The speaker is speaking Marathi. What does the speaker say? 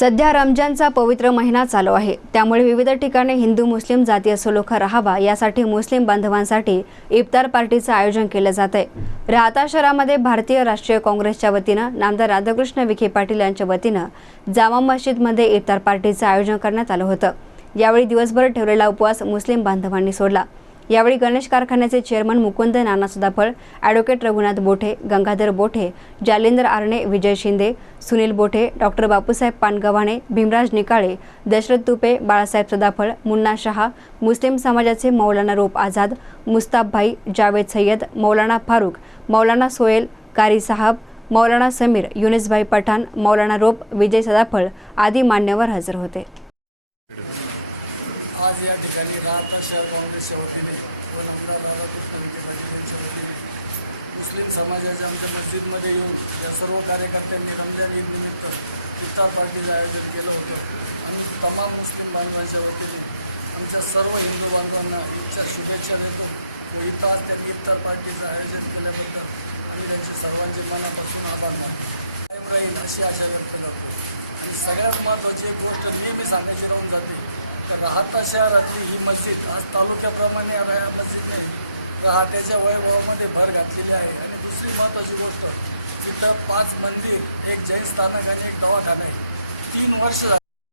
सध्या रमजानचा पवित्र महिना चालू आहे, त्यामुळे विविध ठिकाणी हिंदू मुस्लिम जातीय सलोखा राहावा यासाठी मुस्लिम बांधवांसाठी इफ्तार पार्टीचं आयोजन केलं जात आहे। राहता शहरामध्ये भारतीय राष्ट्रीय काँग्रेसच्या वतीनं नामदार राधाकृष्ण विखे पाटील यांच्या वतीनं जामा मस्जिदमध्ये इफ्तार पार्टीचं आयोजन करण्यात आलं होतं। यावेळी दिवसभर ठेवलेला उपवास मुस्लिम बांधवांनी सोडला। यावेळी गणेश कारखान्याचे चेअरमन मुकुंद नाना सुदाफळ, ॲडव्होकेट रघुनाथ बोठे, गंगाधर बोठे, जालिंदर आरणे, विजय शिंदे, सुनील बोठे, डॉक्टर बापूसाहेब पानगव्हाणे, भीमराज निकाळे, दशरथ तुपे, बाळासाहेब सुदाफळ, मुन्ना शहा, मुस्लिम समाजाचे मौलाना रूप आझाद, मुस्ताफभाई, जावेद सय्यद, मौलाना फारूक, मौलाना सोहेल, कारी साहब, मौलाना समीर, युनिसभाई पठाण, मौलाना रोप, विजय सदाफळ आदी मान्यवर हजर होते। आज या ठिकाणी राहता शहर काँग्रेसच्या वतीने व नामदार राधाकृष्ण विखे पाटील यांच्या वतीने मुस्लिम समाजाच्या आमच्या मस्जिदमध्ये येऊन या सर्व कार्यकर्त्यांनी रमजान ईद निमित्त इफ्तार पार्टीचं आयोजन केलं होतं आणि तमाम मुस्लिम बांधवांच्या वतीने आमच्या सर्व हिंदू बांधवांना ईदच्या शुभेच्छा देतो व इथं आज त्यांनी इफ्तार पार्टीचं आयोजन केल्याबद्दल आम्ही त्यांचे सर्वांचे मनापासून आभार मानतो। कायम राहील अशी आशा व्यक्त करतो। आणि सगळ्यात महत्त्वाची एक गोष्ट नेहमी सांगायची राहून जाते, राहता शहरातली ही मस्जिद आज तालुक्याप्रमाणे या मस्जिदने राहत्याच्या वैभवामध्ये भर घातलेली आहे। आणि दुसरी महत्त्वाची गोष्ट, इथं 5 मंदिर, एक जैन स्थानक आणि एक दवाखाना आहे। 3 वर्ष झाले